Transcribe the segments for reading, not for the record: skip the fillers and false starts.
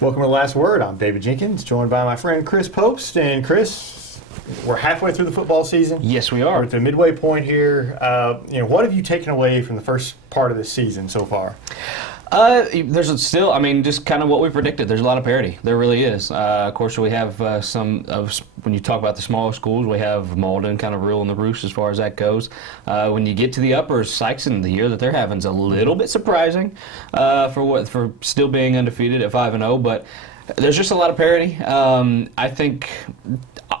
Welcome to The Last Word. I'm David Jenkins, joined by my friend Chris Pobst. And Chris, we're halfway through the football season. Yes, we are. We're at the midway point here. What have you taken away from the first part of this season so far? There's still, just kind of what we predicted. There's a lot of parity. There really is. Of course, we have when you talk about the smaller schools, we have Malden kind of ruling the roost as far as that goes. When you get to the uppers, Sikeston, the year that they're having is a little bit surprising for still being undefeated at 5-0, but there's just a lot of parity. I think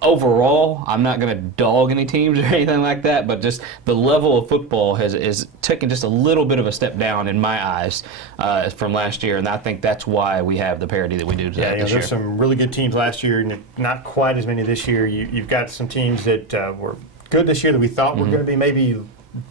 overall, I'm not going to dog any teams or anything like that, but just the level of football has taken just a little bit of a step down in my eyes from last year, and I think that's why we have the parity that we do this year. There's some really good teams last year, and not quite as many this year. You've got some teams that were good this year that we thought were going to be maybe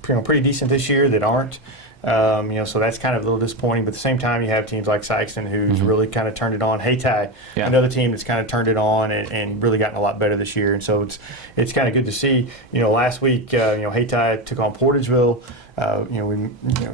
pretty decent this year that aren't. So that's kind of a little disappointing. But at the same time, you have teams like Sikeston who's really kind of turned it on. Hayti, another team that's kind of turned it on and really gotten a lot better this year. And so it's kind of good to see. Last week, Hayti took on Porterville. We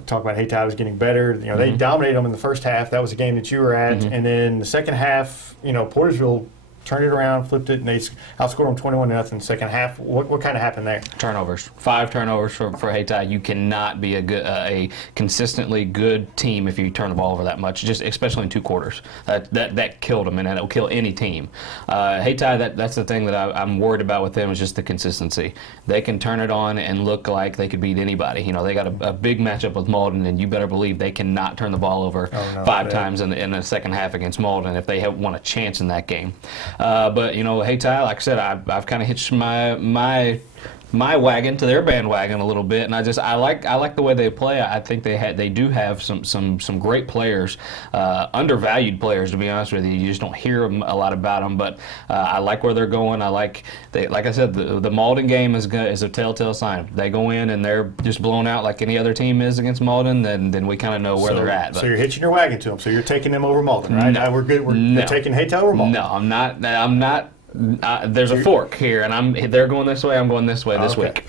talk about Hayti was getting better. They dominated them in the first half. That was a game that you were at. And then the second half, Porterville turned it around, flipped it, and they outscored them 21-0 second half. What kind of happened there? Turnovers. 5 turnovers for Hayti. You cannot be a consistently good team if you turn the ball over that much, just especially in 2 quarters. That killed them, and it'll kill any team. Hayti, that's the thing that I'm worried about with them is just the consistency. They can turn it on and look like they could beat anybody. They got a big matchup with Malden, and you better believe they cannot turn the ball over 5 times in the second half against Malden if they want a chance in that game. But Hayti, like I said, I've kind of hitched my wagon to their bandwagon a little bit, and I like the way they play. I think they do have some great players, undervalued players, to be honest with you. You just don't hear a lot about them, but I like where they're going. Like I said, the Malden game is a telltale sign. They go in and they're just blown out like any other team is against Malden, then we kind of know where they're at. So you're hitching your wagon to them. So you're taking them over Malden, right? No, we're good. You're taking Hayti over Malden. No, I'm not. There's a fork here, and they're going this way. I'm going this way this week.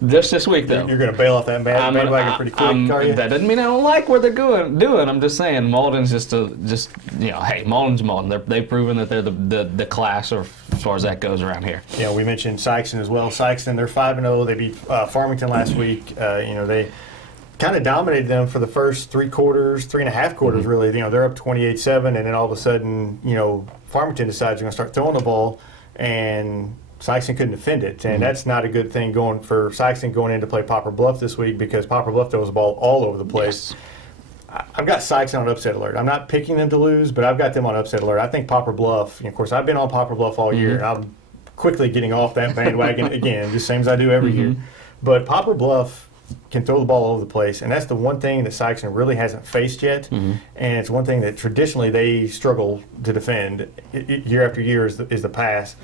This week, though. You're going to bail off that bandwagon pretty quick, are you? That doesn't mean I don't like what they're doing. I'm just saying Malden's hey, Malden's Malden. They've proven that they're the class as far as that goes around here. We mentioned Sikeston as well. Sikeston, they're 5-0. They beat Farmington last week. They kind of dominated them for the first 3 and a half quarters, really. They're up 28-7, and then all of a sudden, Farmington decides they're going to start throwing the ball, and Sikeston couldn't defend it. And that's not a good thing going for Sikeston going in to play Poplar Bluff this week, because Poplar Bluff throws the ball all over the place. Yes. I've got Sikeston on upset alert. I'm not picking them to lose, but I've got them on upset alert. I think Poplar Bluff, of course, I've been on Poplar Bluff all year. I'm quickly getting off that bandwagon again, just same as I do every year. But Poplar Bluff can throw the ball all over the place, and that's the one thing that Sikeston really hasn't faced yet, and it's one thing that traditionally they struggle to defend year after year is the pass.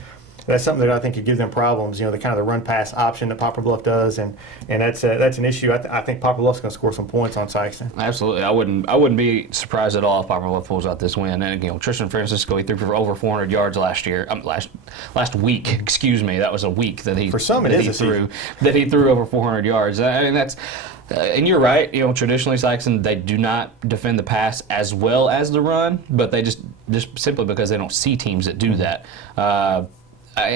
That's something that I think could give them problems, the kind of the run-pass option that Poplar Bluff does, and that's an issue. I think Poplar Bluff's going to score some points on Sikeston. Absolutely. I wouldn't be surprised at all if Poplar Bluff pulls out this win. And, Tristan Francisco, he threw for over 400 yards last year. Last week, excuse me. That was a week that he threw over 400 yards. That's. And you're right. Traditionally, Sikeston, they do not defend the pass as well as the run, but they just simply because they don't see teams that do that. I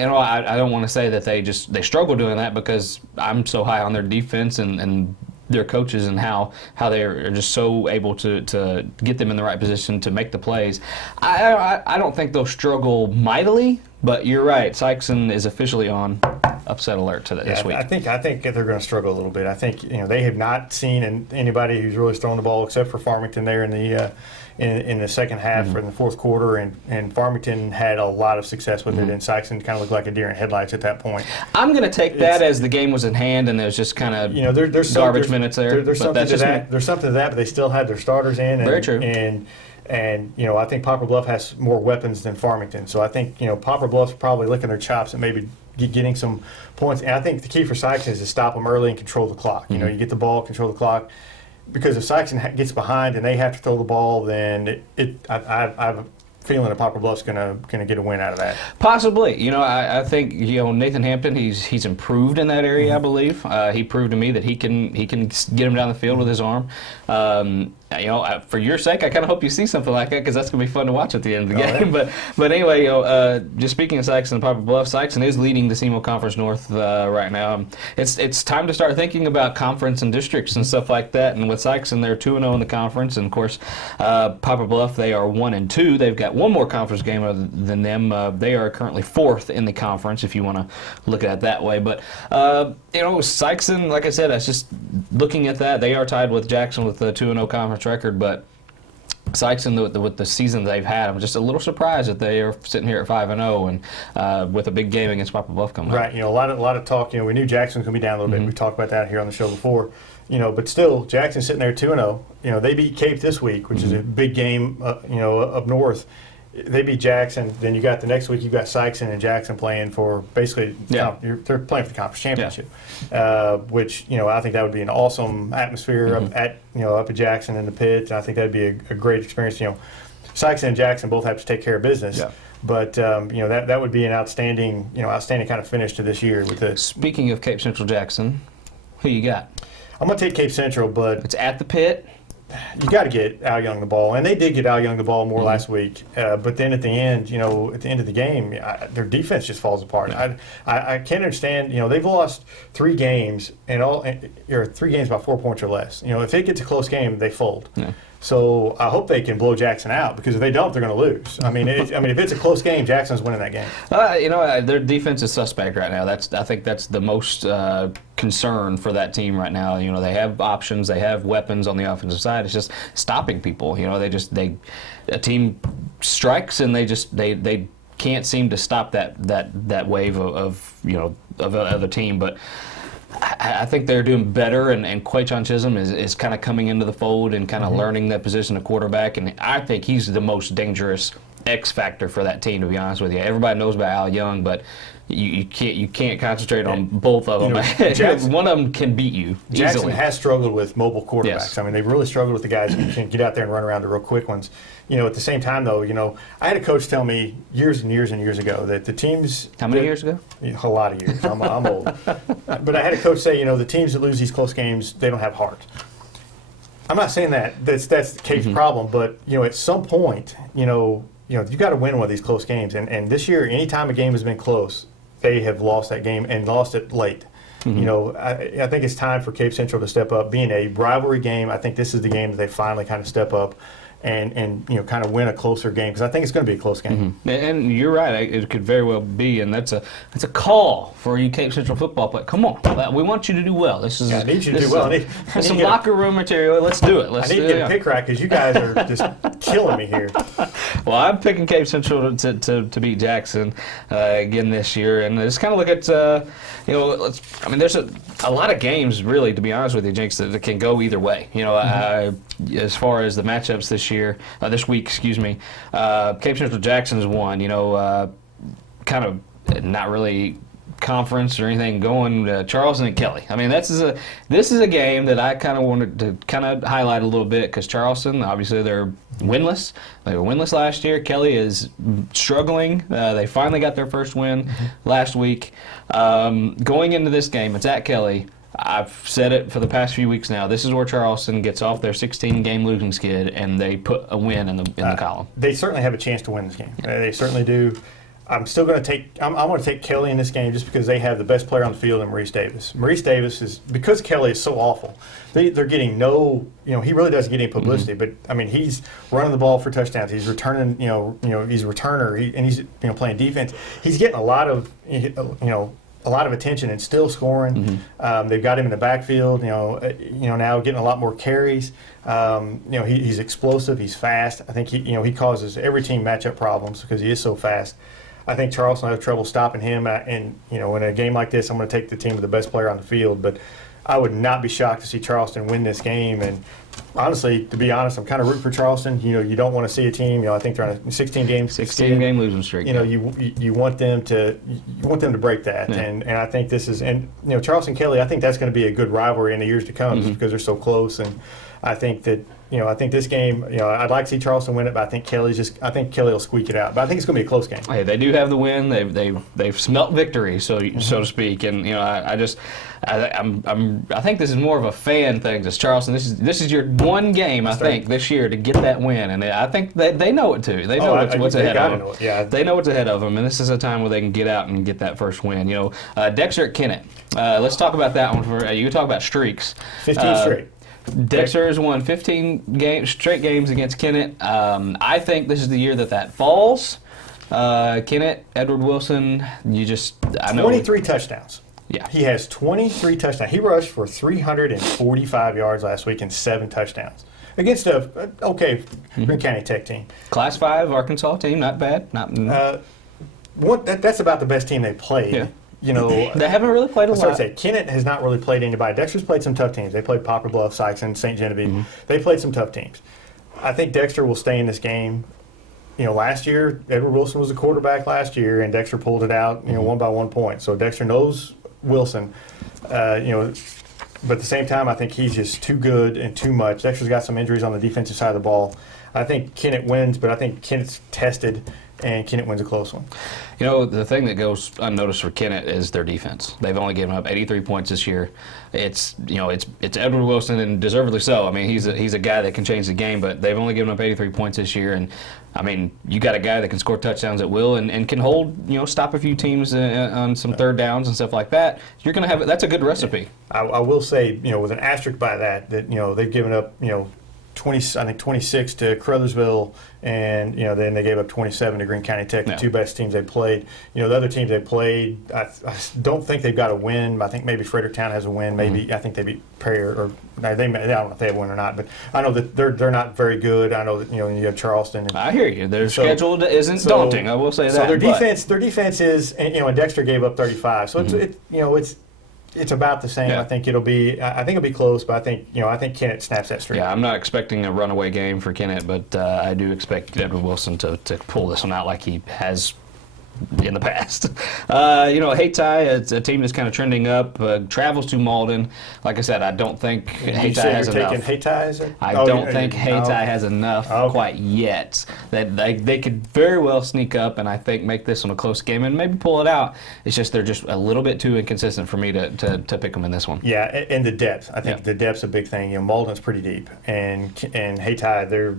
don't want to say that they struggle doing that, because I'm so high on their defense and their coaches and how they are just so able to get them in the right position to make the plays. I don't think they'll struggle mightily, but you're right. Sikeston is officially on upset alert this week. I think they're going to struggle a little bit. I think they have not seen anybody who's really thrown the ball except for Farmington there in the second half or in the fourth quarter, and Farmington had a lot of success with it, and Sikeston kind of looked like a deer in headlights at that point. I'm going to take that as the game was in hand, and there was just kind of there's garbage minutes there. There's something to that. There's something to that, but they still had their starters in. Very true. And I think Poplar Bluff has more weapons than Farmington. So I think Poplar Bluff's probably licking their chops and maybe getting some points. And I think the key for Sikeston is to stop them early and control the clock. You get the ball, control the clock. Because if Sikeston gets behind and they have to throw the ball, then I've feeling that Poplar Bluff's going to get a win out of that. Possibly. I think Nathan Hampton. He's improved in that area. I believe he proved to me that he can get him down the field with his arm. for your sake, I kind of hope you see something like that because that's going to be fun to watch at the end of the game. Yeah. But anyway, just speaking of Sikeston and Poplar Bluff, Sikeston is leading the SEMO Conference North right now. It's time to start thinking about conference and districts and stuff like that. And with Sikeston, they're 2-0 in the conference, and of course, Poplar Bluff, they are 1-2. They've got one more conference game other than them. They are currently 4th in the conference, if you want to look at it that way. But Sikeston, like I said, that's just looking at that. They are tied with Jackson with the 2-0 conference record, but Sikeston, with the season they've had, I'm just a little surprised that they are sitting here at 5-0 and with a big game against Poplar Bluff coming up. Right, a lot of talk. We knew Jackson was going to be down a little bit. We talked about that here on the show before. But still, Jackson's sitting there 2-0. They beat Cape this week, which is a big game. Up north. They beat Jackson. Then you got the next week. You got Sikeston and Jackson playing for basically. They're playing for the conference championship, which I think that would be an awesome atmosphere up at Jackson in the pit. And I think that'd be a great experience. Sikeston and Jackson both have to take care of business. Yeah. But that would be an outstanding kind of finish to this year. Speaking of Cape Central Jackson, who you got? I'm gonna take Cape Central, but it's at the pit. You got to get Al Young the ball, and they did get Al Young the ball more last week. But then at the end, at the end of the game, their defense just falls apart. I can't understand. They've lost 3 games or 3 games by 4 points or less. If it gets a close game, they fold. Yeah. So I hope they can blow Jackson out, because if they don't, they're going to lose. I mean, if it's a close game, Jackson's winning that game. Their defense is suspect right now. I think that's the most concern for that team right now. They have options, they have weapons on the offensive side. It's just stopping people. A team strikes and they can't seem to stop that wave of other team, but. I think they're doing better, and Quaychon Chisholm is kind of coming into the fold and kind of learning that position of quarterback, and I think he's the most dangerous X factor for that team, to be honest with you. Everybody knows about Al Young, but you can't concentrate on both of them. One of them can beat you easily. Jackson has struggled with mobile quarterbacks. Yes. I mean, they've really struggled with the guys who can get out there and run around the real quick ones. At the same time, though, I had a coach tell me years and years and years ago that the teams... How many years ago? A lot of years. I'm old. But I had a coach say, the teams that lose these close games, they don't have heart. I'm not saying that's Cape's problem, but, at some point, you got to win one of these close games. And this year, anytime a game has been close, they have lost that game and lost it late. I think it's time for Cape Central to step up. Being a rivalry game, I think this is the game that they finally kind of step up and kind of win a closer game, because I think it's going to be a close game. And you're right, it could very well be, and that's a call for you Cape Central football players. Come on, we want you to do well. I need you to do well. I need some locker room material. Let's do it. I need to get a pick rack, because you guys are just killing me here. Well, I'm picking Cape Central to beat Jackson again this year, and just kind of look at there's a lot of games, really, to be honest with you, Jenkins, that can go either way. As far as the matchups this week, Cape Central Jackson's won. Kind of not really conference or anything going. Charleston and Kelly. I mean, this is a game that I kind of wanted to kind of highlight a little bit, because Charleston, obviously, they're winless. They were winless last year. Kelly is struggling. They finally got their first win last week. Going into this game, it's at Kelly. I've said it for the past few weeks now. This is where Charleston gets off their 16-game losing skid, and they put a win in the column. They certainly have a chance to win this game. They certainly do. I'm still going to take. I'm going to take Kelly in this game, just because they have the best player on the field in Maurice Davis. Maurice Davis is, because Kelly is so awful. They're getting no. He really doesn't get any publicity. But I mean, he's running the ball for touchdowns. He's returning. He's a returner. And he's playing defense. He's getting a lot of a lot of attention and still scoring. They've got him in the backfield. Now getting a lot more carries. He's explosive. He's fast. I think he causes every team matchup problems, because he is so fast. I think Charleston will have trouble stopping him. And in a game like this, I'm going to take the team with the best player on the field. But I would not be shocked to see Charleston win this game. And honestly, to be honest, I'm kind of rooting for Charleston. You don't want to see a team. I think they're on a 16-game losing streak. You want them to break that. Yeah. And I think this is, and Charleston Kelly, I think that's going to be a good rivalry in the years to come, just because they're so close. And I think that I think this game, I'd like to see Charleston win it, but I think Kelly will squeak it out. But I think it's going to be a close game. Hey, they do have the win. They've smelt victory, so to speak. And I think this is more of a fan thing. This Charleston, this is your one game I think this year to get that win, and I think they know it too. They know what's ahead of them. Yeah. They know what's ahead of them, and this is a time where they can get out and get that first win. Dexter at Kennett. Let's talk about that one. You can talk about streaks. 15 straight. Dexter has won 15 straight games against Kennett. I think this is the year that falls. Kennett, Edward Wilson, I know. 23 touchdowns. Yeah. He has 23 touchdowns. He rushed for 345 yards last week and 7 touchdowns against a Greene County Tech team. Class 5 Arkansas team, not bad. That's about the best team they played. Yeah. They haven't really played a lot. Kennett has not really played anybody. Dexter's played some tough teams. They played Poplar Bluff, Sikeston, St. Genevieve. They played some tough teams. I think Dexter will stay in this game. Last year, Edward Wilson was the quarterback last year, and Dexter pulled it out, 1 by 1 point. So Dexter knows Wilson, but at the same time, I think he's just too good and too much. Dexter's got some injuries on the defensive side of the ball. I think Kennett wins, but I think Kennett's tested, and Kennett wins a close one. The thing that goes unnoticed for Kennett is their defense. They've only given up 83 points this year. It's Edward Wilson, and deservedly so. I mean, he's a guy that can change the game, but they've only given up 83 points this year. And I mean, you got a guy that can score touchdowns at will and can hold, stop a few teams on some third downs and stuff like that. You're going to have that's a good recipe. I will say, with an asterisk by that they've given up, 26 to Crothersville, and then they gave up 27 to Greene County Tech, the two best teams they played. The other teams they played, I don't think they've got a win. I think maybe Fredericktown has a win. Maybe I think they beat Prairie, or I don't know if they have a win or not. But I know that they're not very good. I know that you have Charleston. I hear you. Their schedule isn't daunting. I will say that. So their defense is, and Dexter gave up 35. So it's about the same. Yeah. I think it'll be close, but I think Kennett snaps that streak. Yeah, I'm not expecting a runaway game for Kennett, but I do expect Edward Wilson to pull this one out like he has in the past. Hayti, it's a team that's kind of trending up, travels to Malden. Like I said, I don't think Hayti has enough. I don't think Hayti has enough quite yet. They could very well sneak up and I think make this one a close game and maybe pull it out. It's just they're just a little bit too inconsistent for me to pick them in this one. Yeah, and the depth. I think the depth's a big thing. Malden's pretty deep, and Hayti, they're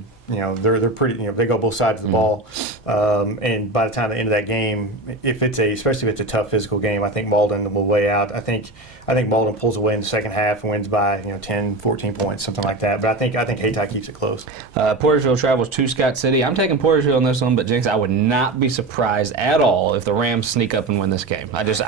pretty. They go both sides of the ball, and by the time the end of that game, especially if it's a tough physical game, I think Malden will weigh out. I think Malden pulls away in the second half and wins by 10, 14 points, something like that. But I think Hayti keeps it close. Porterville travels to Scott City. I'm taking Porterville on this one, but Jenks, I would not be surprised at all if the Rams sneak up and win this game. I just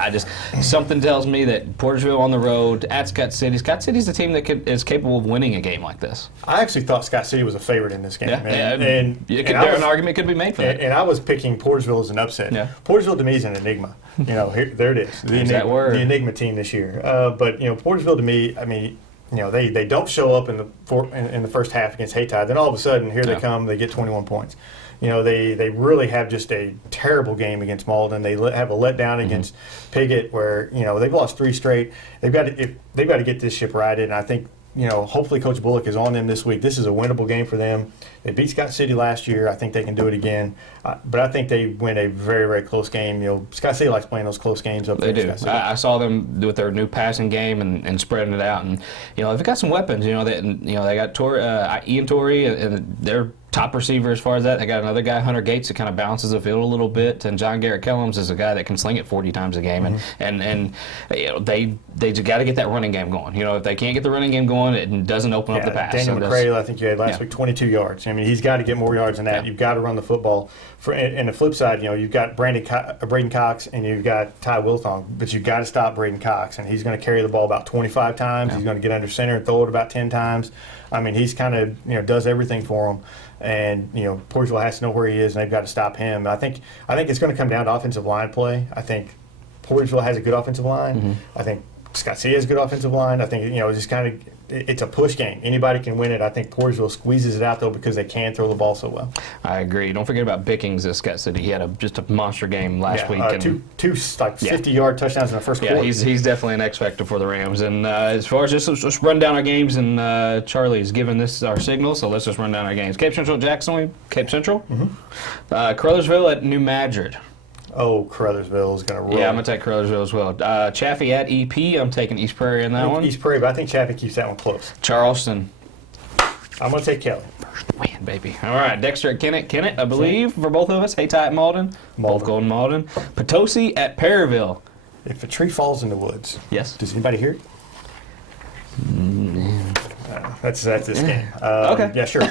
something tells me that Porterville on the road at Scott City. Scott City's a team that is capable of winning a game like this. I actually thought Scott City was a favorite in this game. An argument could be made for that. And I was picking Porterville as an upset. Yeah. Porterville to me is an enigma. There it is. The enigma team this year. But Porterville to me, I mean, they don't show up in the first half against Hayti. Then all of a sudden, here they come. They get 21 points. They really have just a terrible game against Malden. They have a letdown against Piggott, where they've lost 3 straight. They've got to get this ship righted, and I think. Hopefully Coach Bullock is on them this week. This is a winnable game for them. They beat Scott City last year. I think they can do it again. But I think they win a very, very close game. Scott City likes playing those close games up there. They do. I saw them with their new passing game and spreading it out. And, they've got some weapons. They got Ian Torrey, and they're top receiver as far as that. They got another guy, Hunter Gates, that kind of bounces the field a little bit, and John Garrett Kellums is a guy that can sling it 40 times a game. And they just got to get that running game going. If they can't get the running game going, it doesn't open up the pass. Daniel McCray, I think you had last week, 22 yards. I mean, he's got to get more yards than that. You've got to run the football. And the flip side, you've got Braden Cox and you've got Ty Wilthong, but you've got to stop Braden Cox, and he's going to carry the ball about 25 times. He's going to get under center and throw it about 10 times. I mean, he's kind of does everything for them. And Porterville has to know where he is, and they've got to stop him. I think it's going to come down to offensive line play. I think Porterville has a good offensive line. I think Scott City has a good offensive line. I think, just kind of, it's a push game. Anybody can win it. I think Porterville squeezes it out, though, because they can throw the ball so well. I agree. Don't forget about Jenkings at Scott City. He had just a monster game last week. Two 50-yard touchdowns in the first quarter. Yeah, he's definitely an X factor for the Rams. And as far as let's run down our games, and Charlie's given this our signal, so let's just run down our games. Cape Central at Jacksonville. Cape Central. Crothersville at New Madrid. Oh, Crothersville is going to roll. Yeah, I'm going to take Crothersville as well. Chaffee at EP. I'm taking East Prairie in that one. East Prairie, but I think Chaffee keeps that one close. Charleston. I'm going to take Kelly. First win, baby. All right, Dexter at Kennett, I believe, for both of us. Hayti at Malden. Both going Malden. Potosi at Porterville. If a tree falls in the woods, yes. Does anybody hear it? That's this game. Okay. Yeah, sure.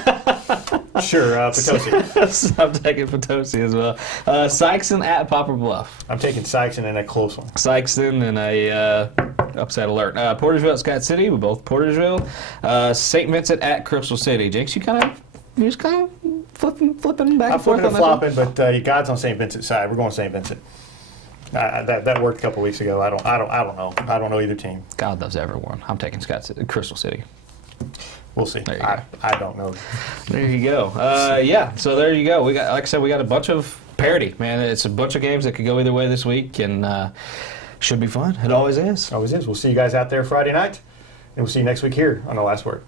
Sure, Potosi. I'm taking Potosi as well. Sikeston at Poplar Bluff. I'm taking Sikeston in a close one. Sikeston in a upset alert. Porterville at Scott City. We're both Porterville. St. Vincent at Crystal City. Jenks, you just kind of flipping back and forth. I'm flipping and flopping, but God's on St. Vincent's side. We're going St. Vincent. That worked a couple weeks ago. I don't know. I don't know either team. God loves everyone. I'm taking Crystal City. We'll see. I don't know. There you go. Yeah. So there you go. We got, like I said, we got a bunch of parity, man. It's a bunch of games that could go either way this week, and should be fun. It always is. Always is. We'll see you guys out there Friday night, and we'll see you next week here on The Last Word.